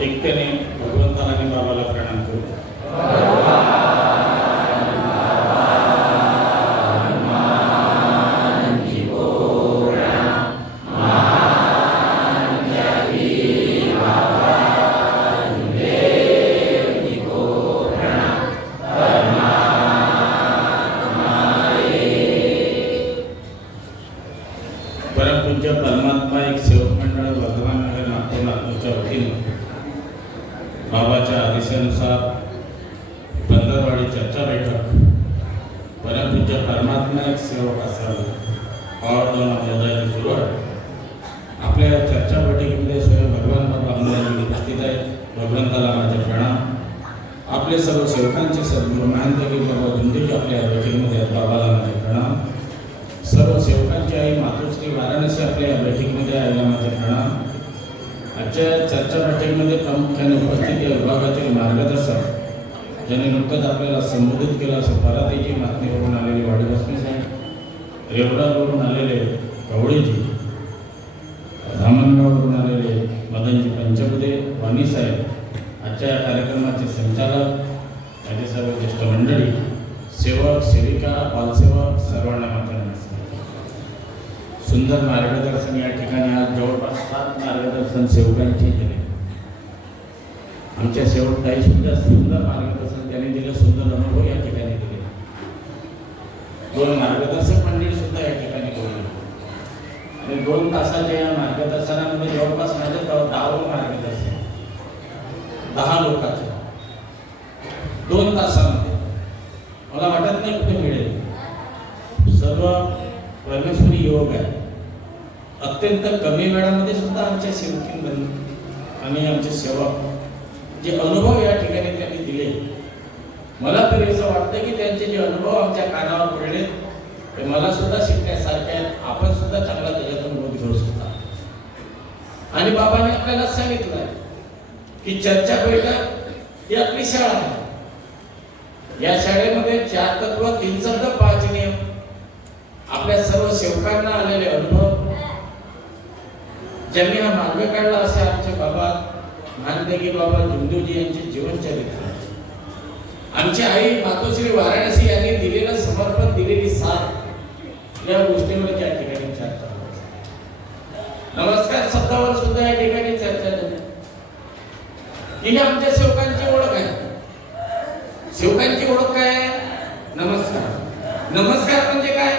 एकट्याने भगवंताला आणि बाबाला प्रणाम करू. परमपूज्य परमात्मा एक सेवक मंडळ वर्धमान नगर नागपूर नागपूरच्या वतीने बाबाच्या आदेशानुसार बंदरवाडी चर्चा बैठक परमपूज्य परमात्मा एक सेवक असावे पावरदौना मोदाची सुरुवात. आपल्या चर्चा बैठकीमध्ये स्वयं भगवान बाबा अंबाजी उपस्थित आहेत. भगवंताला माझे प्रणाम. आपले सर्व सेवकांचे सद्गुरू महंतगी बाबा दुंदेजी आपल्या बैठकीमध्ये आहेत. बाबाला माझे प्रणाम. सर्व सेवकांची आई मातोश्री वाराणसी आपल्या बैठकीमध्ये आयला माझे प्रणाम. आजच्या चर्चा बैठकीमध्ये प्रामुख्याने उपस्थित या विभागातील मार्गदर्शक ज्यांनी नुकतंच आपल्याला संबोधित केलं असं परातीजी मातनीवरून आलेले वाडीवासनी साहेब, रेवरावरून आलेले गवळीजी, धामणगाववरून आलेले मदनजी पंचबुधे वाणी साहेब, आजच्या या कार्यक्रमाचे संचालक, माझे सर्व ज्येष्ठ मंडळी, सेवक सेविका, बालसेवक, सर्वांना माझा नमस्कार. सुंदर मार्गदर्शन या ठिकाणी आज जवळपास 7 मार्गदर्शन सेवकांचे दिले. आमच्या सेवकांनी सुद्धा सुंदर मार्गदर्शन त्यांनी दिलं, सुंदर अनुभव या ठिकाणी दिले. 2 मार्गदर्शक मंडळी सुद्धा या ठिकाणी बोलले आणि 2 तासाच्या या मार्गदर्शनामध्ये जवळपास माझ्या 10 मार्गदर्शन 10 लोकांचे 2 तासामध्ये मला वाटत नाही कुठे मिळेल. सर्व परमेश्वरी योग आहे. अत्यंत कमी वेळामध्ये सुद्धा आमच्या सेवकींबद्दल आणि आमचे सेवक जे अनुभव या ठिकाणी त्यांनी दिले, मला तरी असं वाटतं की त्यांचे जे अनुभव आमच्या कानावर पडले ते मला सुद्धा शिकण्यासारखे आहेत. आपण सुद्धा चांगला त्याच्यातून बोध घेऊ शकता. आणि बाबांनी आपल्याला सांगितलं की चर्चा बैठक ही आपली शाळा आहे. या शाळेमध्ये 4 तत्व 3 शब्द 5 नियम आपल्या सर्व सेवकांना आलेले अनुभव ज्यांनी हा मार्ग काढला असे आमचे बाबा मानदेगी बाबा जुंदूजी यांचे जीवनचरित्र, आमची आई मातोश्री वाराणसी यांनी दिलेलं समर्पण, दिलेली साथ या गोष्टीवर या ठिकाणी चर्चा. नमस्कार शब्दावर सुद्धा या ठिकाणी चर्चा झाली. ही आमच्या सेवकांची ओळख आहे. सेवकांची ओळख काय आहे? नमस्कार. नमस्कार म्हणजे काय?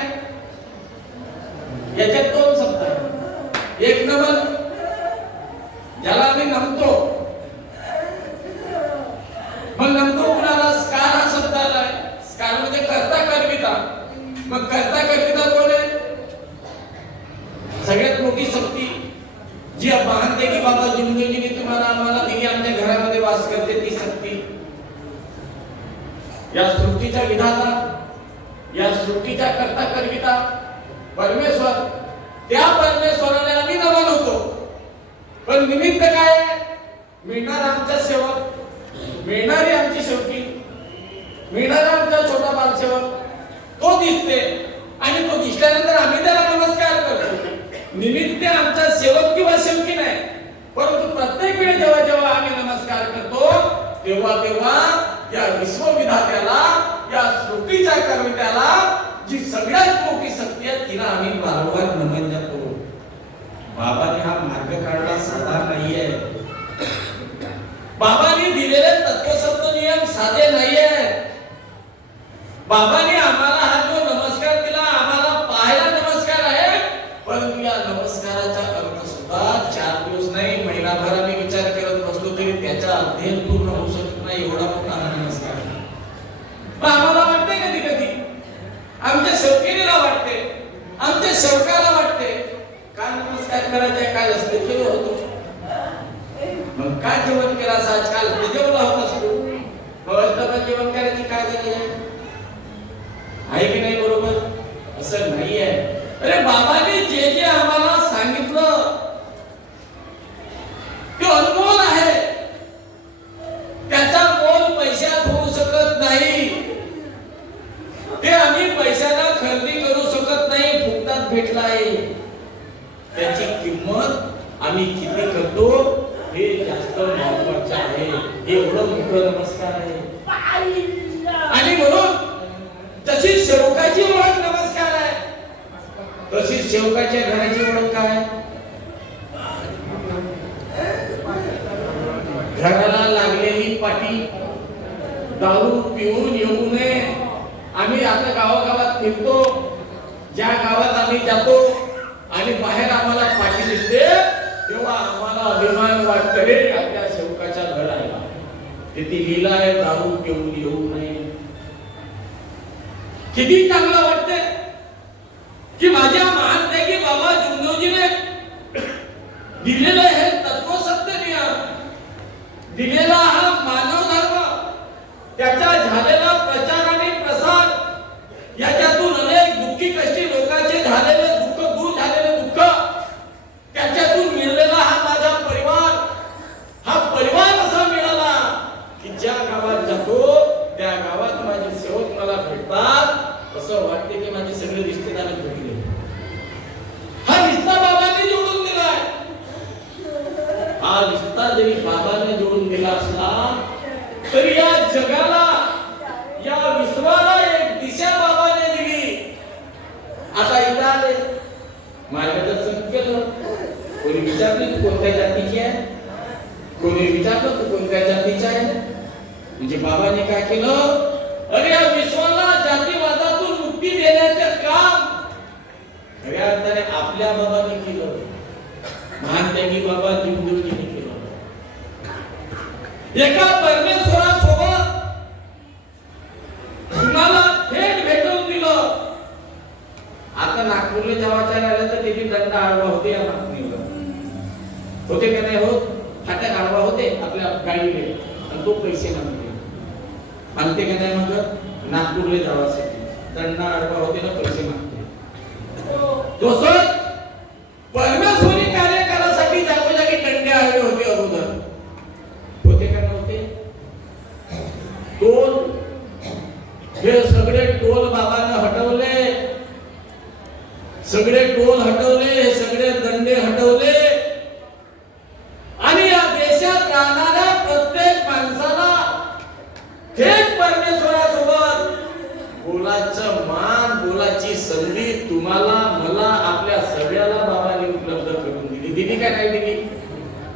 याच्यात 2 शब्द आहेत. एक नमन, ज्याला आम्ही नमतो. मग नमतो कुणाला? स्कार हा शब्द आलाय. स्कार म्हणजे कर्ता करविता. मग कर्ता करविता कोण आहे? सगळ्यात मोठी शक्ती जी पाहते की बाबा जिंदगीने तुम्हाला आम्हाला दिली, आमच्या घरामध्ये वास करते ती शक्ती. या सृष्टीचा विधाता, या सृष्टीचा कर्ता करविता परमेश्वर, त्या परमेश्वराने आम्ही नमन होतो. पण निमित्त काय? मिळणार आमचा सेवक, मिळणारी आमची शेवटी, मिळणारा आमचा छोटा बालसेवक तो दिसते आणि तो दिसल्यानंतर आम्ही त्याला नमस्कार करतो. निमित्त आमचा सेवक किंवा सेवकी नाही, परंतु प्रत्येक वेळी जेव्हा जेव्हा आम्ही नमस्कार करतो तेव्हा तेव्हा या विश्वविधात्याला, या सृष्टीच्या कर्त्याला, जी सगळ्यात मोठी शक्ती आहे तिला आम्ही वारंवार नमन करतो. बाबाने हा मार्ग काढला साधा नाहीये. बाबांनी दिलेले तत्वशब्द नियम साधे नाहीये. बाबांनी आम्हाला हा जो नमस्कार दिला, आम्हाला पाहायला नमस्कार आहे, परंतु या नमस्काराचा अर्थ सुद्धा 4 दिवस नाही, महिनाभर आम्ही विचार करत बसलो तरी त्याचा अध्ययन पूर्ण होऊ शकत नाही, एवढा मोठा हा नमस्कार. आम्हाला वाटते कधी कधी, आमच्या सेवकीला वाटते, आमच्या सेवकाला वाटते, काय नमस्कार करायचा, काय असते केलं होतो, मग काय जेवण केला आज, काल जेवला होता असतो, मग जेवण करायची काय झाली आहे की नाही? बरोबर असं नाहीये. अरे बाबांनी जे जे आम्हाला सांगितलं ते अनमोल आहे. त्याचा मोल पैशात होऊ शकत नाही. ते आम्ही पैशाला खरेदी करू शकत नाही, फुकटात भेटला आहे. त्याची किंमत आम्ही किती करतो हे जास्त महत्त्वाचं मोठं नमस्कार आहे. आणि म्हणून जशी सेवकाची ओळख नमस्कार आहे, तशी सेवकाच्या घराची ओळख काय? घराला लागलेली पाटी दारू पिऊन येऊ नये. आम्ही आता गावागावात फिरतो, ज्या गावात आम्ही जातो आणि बाहेर आम्हाला पाटी दिसते तेव्हा आम्हाला अभिमान वाटतो रे, आपल्या सेवकाच्या घर आहे. तिथे लिहिलं आहे दारू पिऊन येऊ नये. किती चांगलं वाटते की माझ्या महानत्यागी बाबा जुमदेवजीने दिलेलं हे तत्व सत्य नियम, दिलेला हा मानव धर्म, त्याचा झालेला प्रचार आणि प्रसार, याच्यातून अनेक दुःखी कष्टी लोकांचे झालेले दुःख, दूर झालेले दुःख, त्याच्यातून मिळलेला हा माझा परिवार, हा परिवार असा मिळाला की ज्या गावात जातो त्या गावात माझे सेवक मला भेटतात, असं वाटते की माझे सगळे रिश्तेदार भेटले. हा रिश्ता बाबांनी जोडून दिलाय. हा रिश्ता जरी बाबाने जोडून दिला असला तरी या जगाला, या विश्वाला एक दिशा बाबाने दिली. आता इथं आले, मार्गदर्शन केलं. कोणी विचारलं तू कोणत्या जातीची आहे, कोणी विचारलं तू कोणत्या जातीची आहे, म्हणजे बाबाने काय केलं, अरे या विश्वाला जातीवादातून मुक्ती देण्याचे काम खऱ्या अर्थाने आपल्या बाबाने केलं. महानत्यागी बाबा जुमदेवजीने केलं. एका परमेश्वरासोबत तुम्हाला थेट भेटून दिलं. आता नागपूरला जेव्हा राहिलं तर तिथे दंड आडवा होते, या मागणीवर होते का नाही होत? फाटक आडवा होते आपल्या गाडीने आणि तो पैसे मागते, मागते का नाही? मग नागपूरला जावासाठी दंड आडवा होते ना, पैसे मागते. दोस्त परमेश्वरी कार्य करासाठी जागोजागी दंडे आडवे होते, अगोदर होते का नव्हते? टोल, हे सगळे टोल बाबांना हटवले, सगळे टोल हटवले, हे सगळे दंडे हटवले आणि या देशात राहणाऱ्या प्रत्येक माणसाला थेट परमेश्वरासोबत बोलायचं मान, बोलायची संधी तुम्हाला, मला, आपल्या सगळ्याला बाबांनी उपलब्ध करून दिली. दिली का नाही दिली?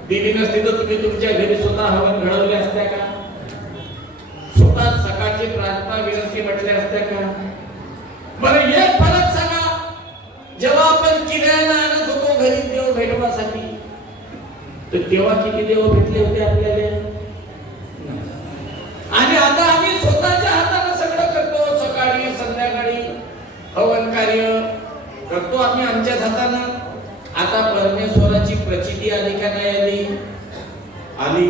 दिली नसती तर तुम्ही तुमच्या घरी स्वतः हवन घडवले असत्या का? स्वतः सकाळची प्रार्थना विनंती म्हटल्या असत्या का? बरं एक फरक सांगा, जेव्हा आपण किल्ल्याला आणत होतो घरी देव भेटवासाठी, तर तेव्हा किती देव भेटले होते आपल्याला? आणि आता आम्ही स्वतःच्या हाताने सगळं करतो, सकाळी संध्याकाळी हवन कार्य करतो आम्ही आमच्याच हाताने. आता परमेश्वराची प्रचिती आली का नाही आली? आली.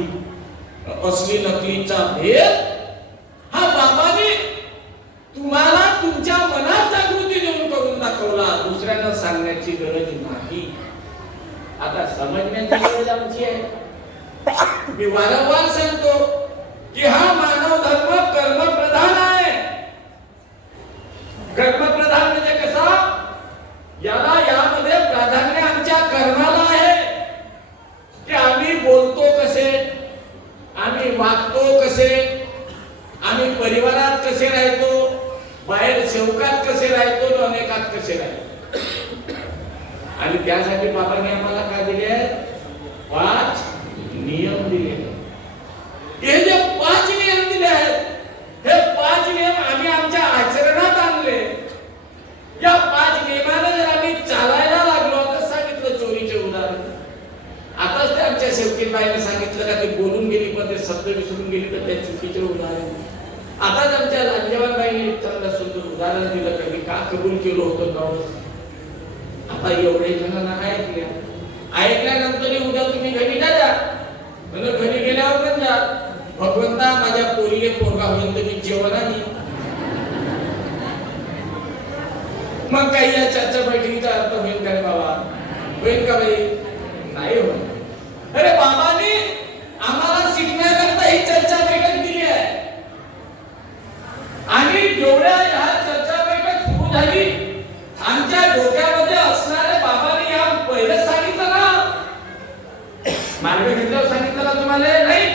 असली नकलीचा भेद हा बाबाने तुम्हाला तुमच्या मनात जागृती देऊन करून दाखवला, दुसऱ्यांना सांगण्याची गरज नाही. आता समजण्याची गरज आमची आहे. मी वारंवार सांगतो की हा मानव धर्म कर्मप्रधान आहे. कर्मप्रधान म्हणजे कसा? याला यामध्ये प्राधान्य आमच्या कर्माला आहे की आम्ही बोलतो कसे, आम्ही वागतो कसे, आम्ही परिवारात कसे राहतो, बाहेर सेवकात कसे राहतो, अनेकात कसे राहतो. आणि त्यासाठी बाबांनी आम्हाला काय दिले? 5 नियम दिले. हे जे 5 नियम दिले आहेत, हे 5 नियम आम्ही आमच्या आचरणात आणले. या 5 नियमाने जर आम्ही चालायला लागलो, आता सांगितलं चोरीचे उदाहरण, आताच ते आमच्या सेवकीबाईने सांगितलं का ते बोलून गेली पण ते शब्द विसरून गेली तर त्या चुकीचे उदाहरण. आताच आमच्या लांजेवानबाईने चांगलं सुंदर उदाहरण दिलं का मी का कबूल केलं होतं गाव. आता एवढे जणांना ऐकल्या, ऐकल्यानंतर उद्या तुम्ही घरी जा, म्हणजे घरी गेल्यावर पण जा, भगवंता माझ्या पोरीले पोरगा होईल तर मी जेवण आणि मग काही या चर्चा बैठकीचा अर्थ होईल का रे बाबा? होईल का बाई? नाही होत. अरे बाबांनी आम्हाला शिकण्याकरता ही चर्चा बैठक दिली आहे आणि जेवढ्या ह्या चर्चा बैठक सुरू झाली, आमच्या डोक्यामध्ये असणारे बाबांनी या पहिलेच सांगितलं ना, मार्ग घेतल्यावर सांगितलं ना तुम्हाला? नाही,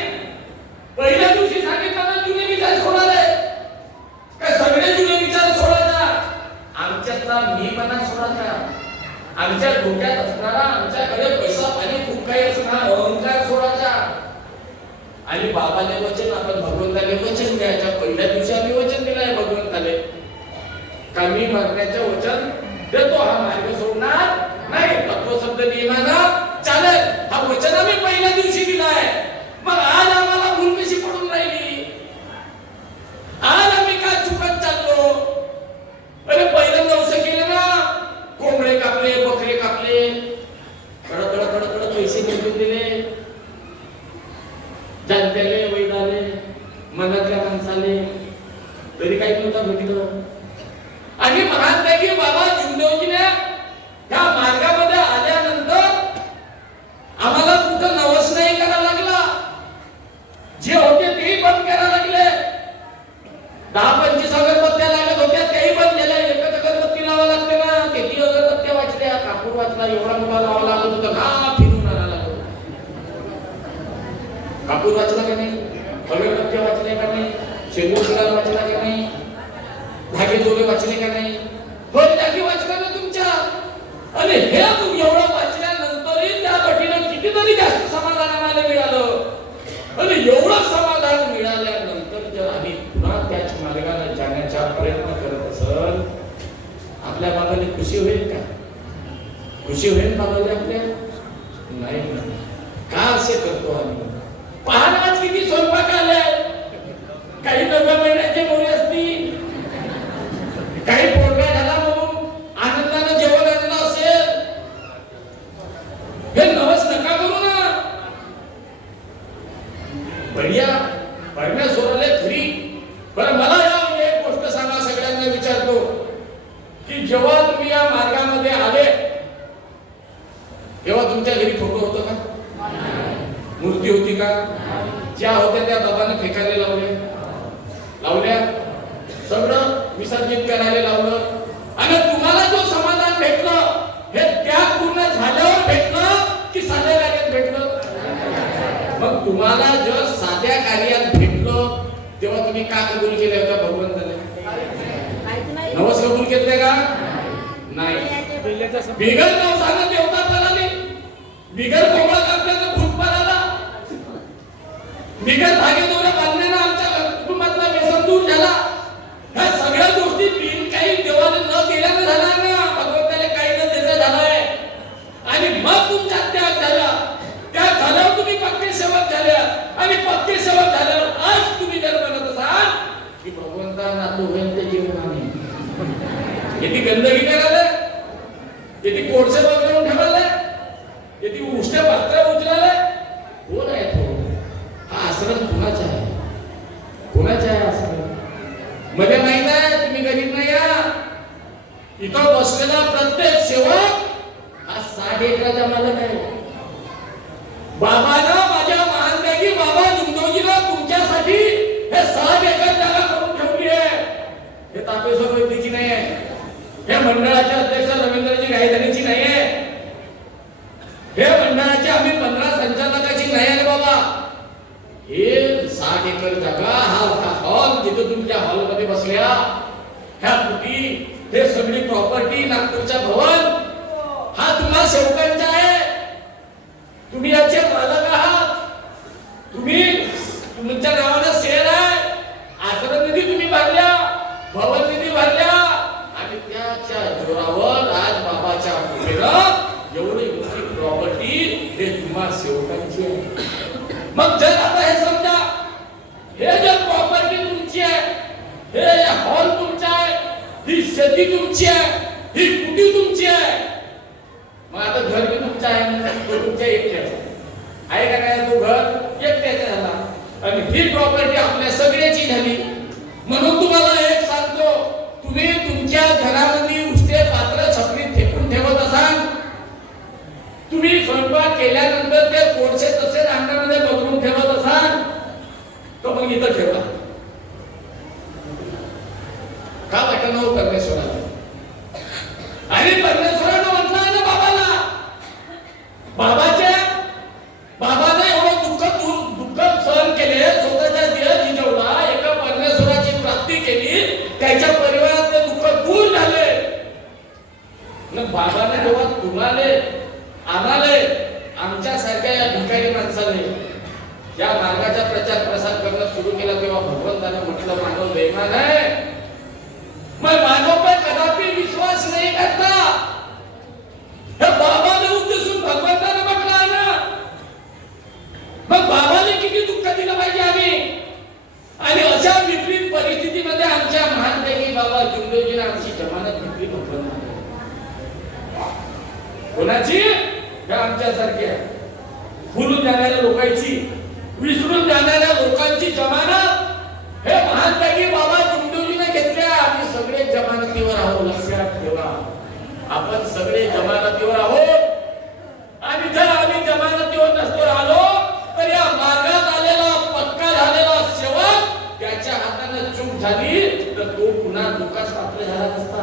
पहिल्या दिवशी आणि बाबाले वचन आपण भगवंताले वचन द्यायच्या पहिल्या दिवशी आम्ही वचन दिलंय भगवंताले का मी मरण्याचं वचन देतो, हा मार्ग सोडणार नाही, तत्वशब्द नियमानं चालेल, हा वचन आम्ही पहिल्या दिवशी दिलाय. मग आज आम्हाला भूल कशी पडून राहिली, आज आम्ही काय चुकत चाललो. अरे पहिल्यांदा असं केलं ना, कोंबडे कापले, बकरे कापले, कडकडकडकड पैसे घेऊन दिले जाणत्याले वैदाले मनातल्या माणसाले, तरी काही नव्हतं भेटलं. आणि म्हणत की बाबा जिंदगीने त्या मार्गामध्ये आल्यानंतर आम्हाला कुठं नवस नाही करायला लागला, जे होते तेही बंद करायला लागले. 10-25 अगरबत्त्या लागत होत्या तेही बंद झाल्या. एकच अगरबत्ती लावा लागते ना, किती अगरबत्त्या वाचल्या, कापूर वाचला, एवढा मोठा लावा लागत होता का फिरून आणायला लागलो. कापूर वाचला का नाही, अगरबत्त्या वाचल्या का नाही, शेंगूर वाचला का नाही, धागे जोडे वाचले का नाही, पण धागे वाचला ना तुमच्या. आणि हे एवढं वाचल्यानंतरही त्या कठीण कितीतरी जास्त समाधान आम्हाला मिळालं. आणि एवढं समाधान मिळाल्यानंतर जर आम्ही पुन्हा त्याच मार्गाने जाण्याचा प्रयत्न करत असल, आपल्या बाबाने खुशी होईल का? खुशी होईल बाबाने आपल्या? नाही. का असे करतो आम्ही? पहा ना आज किती स्वयंपाक आले, काही 9 महिन्याचे मोरे असतील, काही पोरगा झाला म्हणून आनंदाने जेवण आणलं असेल. हे नवस नका करू ना. बढिया पडण्या सोडले फ्री. बरं मला या एक गोष्ट सांगा, सगळ्यांना विचारतो की जेव्हा तुम्ही या मार्गामध्ये आले तेव्हा तुमच्या घरी फोटो होतो का? मूर्ती होती का? ज्या होत्या त्या बाबांना फेकायला लावल्या, सगळं विसर्जित करायला लावलं. आणि तुम्हाला जो समाधान भेटलं हे त्याग पूर्ण झाल्यावर भेटलं की साध्या कार्यात भेटलं? मग तुम्हाला जर साध्या कार्यात भेटलं तेव्हा तुम्ही का कबूल केले होता भगवंताने? नवस कबूल केले का? नाही. बिगर नवसानं देवता पळाली, बिगर कोमळ कापल्यानं भूत पळाला, बिगर धागे दोरे बांधण्यानं आमच्या कुटुंबातला व्यसन दूर झाला. ह्या सगळ्या गोष्टी काही देवाने न केल्यानं झाला ना, भगवंताने काही न देता झालाय. आणि मग तुमच्या त्याग झाला, त्याग झाल्यावर तुम्ही पक्के सेवक झाल्या. आणि पक्के सेवक झाल्यावर आज तुम्ही जर म्हणत असाल की भगवंता नातू होईल ते जीवनाने किती गंदगी करायला, किती कोळसे बघून ठेवायला, किती उष्ट पात्र उचलायला, कोण आहे तो? हा आश्रम कुणाचा आहे? कुणाचा आहे आश्रम? मध्ये माहित आहे, तुम्ही गरीब नाही या. इथं बसलेला प्रत्येक सेवक हा 60 एकराचा मालक आहे. बाबानं माझ्या महानपैकी बाबा जिंदगीला तुमच्यासाठी हे 60 एकर जागा करून ठेवली आहे. हे तापेश्वर वैद्यची नाही आहे, हे मंडळाचे अध्यक्ष रवींद्रजी गायधनीची नाही आहे, हे मंडळाचे आम्ही 15 संचालकाची नाही आहे बाबा. हे 60 एकर जागा, हा हॉल जिथे तुमच्या हॉल मध्ये बसल्या, ह्या कुटी, हे सगळी प्रॉपर्टी, नागपूरचा भवन, हा तुम्हा सेवकांचा आहे. तुम्ही याचे मालक आहात. तुम्ही तुमच्या नावानं शेअर आहे. आश्रम निधी तुम्ही भरल्या, भवन निधी भरल्या, आणि त्याच्या जोरावर आज बाबाच्या कृपेनं एवढी मोठी प्रॉपर्टी हे तुम्हा सेवकांची आहे. मग जर आता हे समजा, हे जर प्रॉपर्टी तुमची आहे, हे हॉल तुमचा आहे, ही शेती तुमची आहे, ही कुटी तुमची आहे, मग आता घर बी तुमचं आहे ना, तो तुमच्या एकट्याचा आहे का काय? तो घर एकट्याचा झाला आणि ही प्रॉपर्टी आपल्या सगळ्याची झाली. म्हणून तुम्हाला एक सांगतो, तुम्ही तुमच्या घरामध्ये उष्टे पात्र छपरीत फेकून ठेवत असाल, तुम्ही स्वयंपाक केल्यानंतर ते कोळसे तसे अंगणामध्ये बघून ठेवत असाल, तर मग इथं ठेवा. का वाटणं हो परमेश्वराला? आणि परमेश्वरानं म्हटलं ना बाबाला, बाबाने एवढं दुःख सहन केले, स्वतःच्या देह जिजवला, एका परमेश्वराची प्राप्ती केली, त्याच्या परिवारातले दुःख दूर झाले. बाबाने जेव्हा तुम्हाला आम्हाला आमच्या सारख्या भिकारी या मार्गाचा प्रचार प्रसार करणं सुरू केला तेव्हा भगवंताने म्हटलं मानव बेईमान आहे, मग मानव पर कदापि विश्वास नाही करता. हे बाबाने उद्देशून भगवंताने म्हटलं ना, मग बाबाने किती दुःख दिलं पाहिजे आम्ही. आणि अशा विपरीत परिस्थितीमध्ये आमच्या महानपैकी बाबा जुंदेवजीने आमची जमानत घेतली. कोणाची? आमच्यासारख्या फुलून जाणाऱ्या लोकांची, विसरून जाणाऱ्या लोकांची जमानत हे महानपैकी बाबा जुंदेवजीने घेतल्या. आम्ही सगळे जमानतीवर आहोत, लक्षात ठेवा. आपण सगळे जमानतीवर आहोत. आणि जर आम्ही जमानतीवर नसतो आलो तर या मार्गात आलेला पक्का झालेला सेवक त्याच्या हाताने चूक झाली तर तो पुन्हा दुःखास पात्र झाला नसता.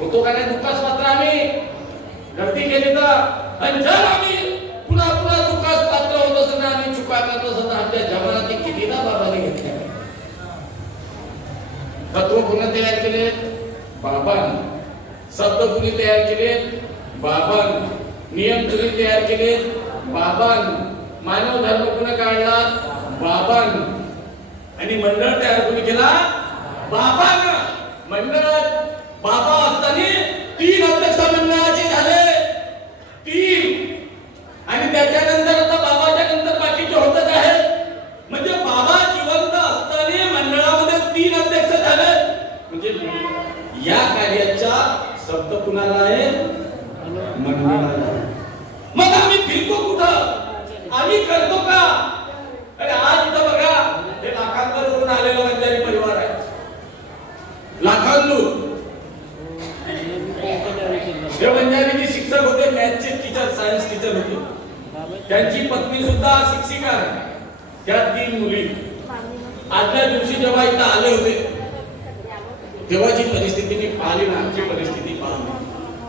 होतो का नाही दुःखास पात्र? आम्ही गलती केली तर. आणि जर आम्ही पुन्हा पुन्हा दुःखास पात्र होत असताना आम्ही चुका करत असताना आपल्या जमानात कितीदा बाबाने घेतल्या. तत्व पुन्हा तयार केले बाबांनी, शब्द कुणी तयार केले बाबांनी, नियम कुणी तयार केले बाबांनी, मानव धर्म कुणी काढला बाबांनी, आणि मंडळ तयार कुणी केला बाबांनी. मंडळात बाबा असताना 3 अध्यक्ष मंडळाचे झाले, 3. आणि त्याच्यानंतर आता बाबाच्या नंतर बाकीचे होतच आहेत. म्हणजे बाबा जिवंत असताना मंडळामध्ये 3 अध्यक्ष झाले. म्हणजे या कार्याचा शब्द कुणाला आहे? मंडळाला. मग आम्ही फिरतो कुठं? आम्ही करतो का? अरे आज इथं बघा, हे लाखांवरून आलेला वंजारी परिवार आहे. लाखांवरून हे वंजारीचे शिक्षक होते, मॅथचे टीचर, सायन्स टीचर होते. त्यांची पत्नी सुद्धा शिक्षिका आहे. त्या 3 मुली आदल्या दिवशी जेव्हा इथं आले होते तेव्हाची परिस्थिती मी पाहिली ना, आमची परिस्थिती पाहिली.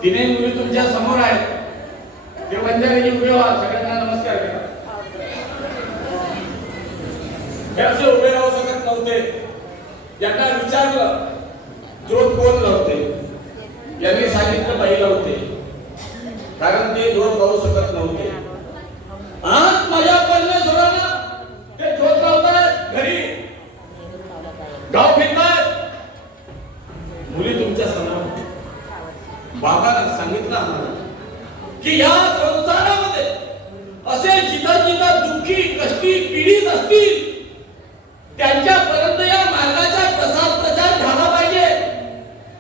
3 मुली तुमच्या समोर आहेत. ते वंजारीचे उभे व्हा, सगळ्यांना नमस्कार करा. हे असे उभे राहू शकत नव्हते. यांना विचारलं ज्योत कोण लावते? यांनी सांगितलं बाई लावते, कारण ते ज्योत लावू शकत नव्हते. आज माझ्या परमेश्वराला ते ज्योत लावतात, घरी गाव फिरतात. मुली तुमच्या समोर. बाबाने सांगितलं आम्हाला की या संसारामध्ये असे जिथं जिथं दुःखी कष्टी पीडित असतील त्यांच्यापर्यंत या मार्गाचा प्रचार झाला पाहिजे.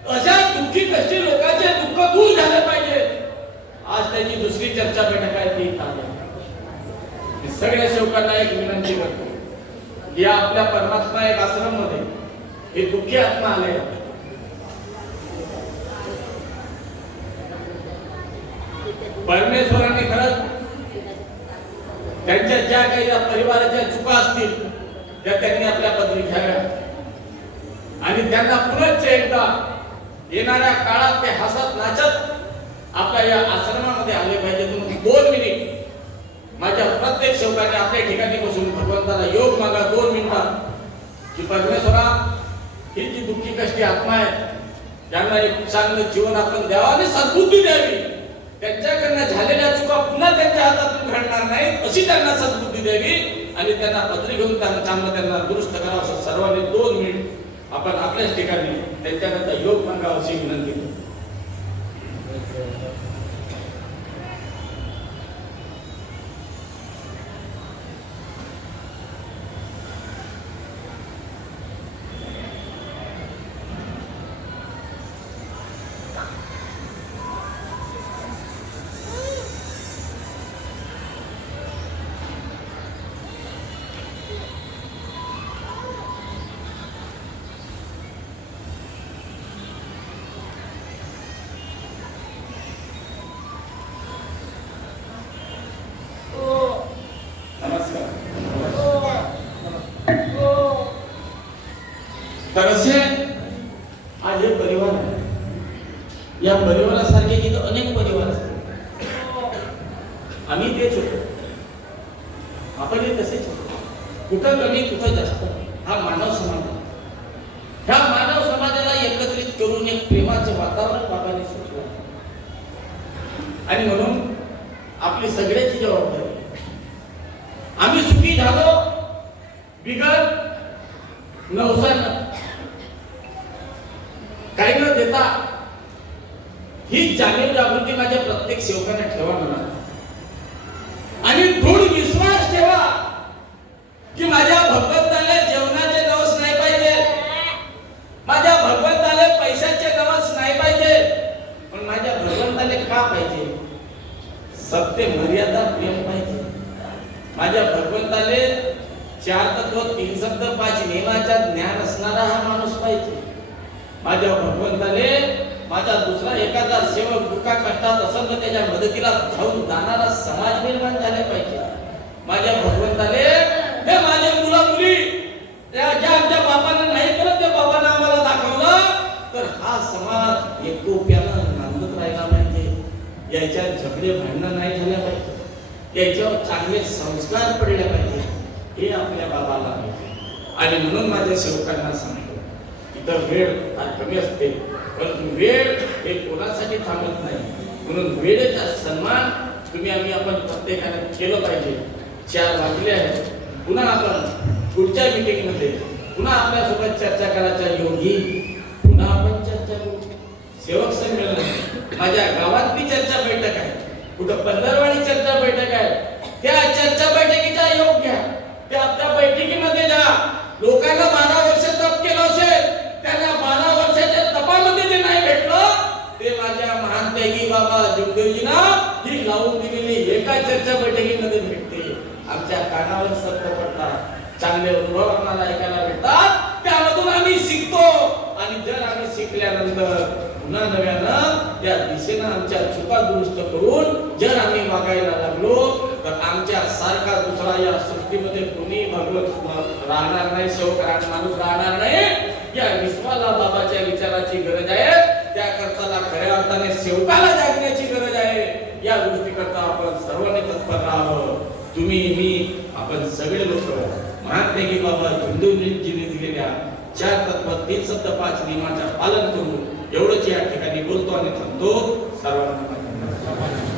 अशा दुःखी कष्टी लोकांचे दुःख दूर झाले पाहिजे. आज त्याची दुसरी चर्चा बैठक आहे ती मी सगळ्या सेवकांना एक विनंती करतो. या आपल्या परमात्मा एक आश्रम मध्ये हे दुःखी आत्मा आले. परमेश्वराने खरंच त्यांच्या ज्या काही परिवाराच्या चुका असतील त्या त्यांनी आपल्या पदरी घ्याव्या आणि त्यांना पुनश्च एकदा येणाऱ्या काळात ते हसत नाचत आपल्या या आश्रमामध्ये आले पाहिजे. म्हणून 2 मिनिट माझ्या प्रत्येक सेवकाने आपल्या ठिकाणी बसून भगवंताला योग मागा 2 मिनिटात की परमेश्वरा ही जी दुःखी कष्टी आत्मा आहे त्यांना एक चांगलं जीवन आपण द्यावं आणि सद्बुद्धी द्यावी. त्यांच्याकडनं झालेल्या चुका पुन्हा त्यांच्या हातातून घडणार नाहीत अशी त्यांना सद्बुद्धी द्यावी आणि त्यांना पदरी घेऊन चांगलं त्यांना दुरुस्त करावं. असं सर्वांनी 2 मिनिट आपण आपल्याच ठिकाणी त्यांच्याकरता योग मागावा अशी विनंती करतो. तर असे आज हे परिवार आहे. या परिवारासारखे तिथे अनेक परिवार असतात. आम्ही तेच होतो, आपण तसेच होतो. कुठं कमी कुठं जास्त हा मानव समाज. ह्या मानव समाजाला एकत्रित करून एक प्रेमाचे वातावरण बाबांनी सुचवलं आणि म्हणून आपली सगळ्याची जबाबदारी. आम्ही सुखी झालो बिगर नवसानं काही न देता ही जाणीव जागृती माझ्या प्रत्येक सेवकाने ठेवा म्हणा आणि दृढ विश्वास ठेवा की माझ्या भगवंताला जेवणाचे नवस नाही पाहिजे, माझ्या भगवंताला पैशाचे नवस नाही पाहिजे, पण माझ्या भगवंताला का पाहिजे? सत्य मर्यादा प्रेम पाहिजे. माझ्या भगवंताले 4 तत्व 3 शब्द 5 नियमाचा ज्ञान असणारा हा माणूस पाहिजे. माझ्या भगवंताले माझा दुसरा एखादा सेवक दुःखा कष्टात असेल तर त्याच्या मदतीला धावून जाणारा समाज निर्माण झाला पाहिजे. माझ्या भगवंताले हे माझे मुला मुली ज्या आमच्या बापानं नाही करत त्या बाबांना आम्हाला दाखवलं तर हा समाज एकोप्यानं नांदत राहिला पाहिजे. याच्यात झगडे भांडणं नाही झाले पाहिजे, याच्यावर चांगले संस्कार पडले पाहिजे, हे आपल्या बाबाला पाहिजे. आणि म्हणून माझ्या सेवकांना सांगतो, इतर वेळ फार कमी असते परंतु वेळ हे कोणासाठी थांबत नाही. म्हणून वेळेचा सन्मान तुम्ही आपण प्रत्येकाने केलं पाहिजे. 4 वाजले आहेत. पुन्हा आपण पुढच्या मीटिंग मध्ये पुन्हा आपल्यासोबत चर्चा करायचा योगी पुन्हा आपण चर्चा करू. सेवक संमेलन माझ्या गावातली चर्चा बैठक आहे, कुठं पंधरवाडी चर्चा बैठक आहे, त्या चर्चा बैठकीचा योग घ्या. त्या बैठकीमध्ये जा. लोकांना 12 वर्ष तप केलं असेल, त्यांना 12 वर्षाच्या तपामध्ये जे नाही भेटलं ते माझ्या महानपैकी बाबा जगदेवजींना ही लावून दिलेली एका चर्चा बैठकीमध्ये भेटते. आमच्या कानावर सत्य पडतात, चांगले अनुभव आम्हाला ऐकायला भेटतात, त्यामधून आम्ही शिकतो. आणि जर आम्ही शिकल्यानंतर पुन्हा नव्यानं त्या दिशेनं आमच्या चुका दुरुस्त करून जर आम्ही वागायला लागलो तर आमच्या सारखा दुसरा या सृष्टीमध्ये कोणी भगवत राहणार नाही, सेवक माणूस राहणार नाही. या विश्वाला बाबाच्या विचाराची गरज आहे. त्या करताना खऱ्या अर्थाने सेवकाला जागण्याची गरज आहे. या गोष्टी करता आपण सर्वांनी तत्पर राहावं. तुम्ही मी आपण सगळे लोक महात्मेगी बाबा जगदेवजींनी दिलेल्या 4 तत्व 3 शब्द 5 नियमाचं पालन करू. एवढंच या ठिकाणी बोलतो आणि थांबतो. सर्वांना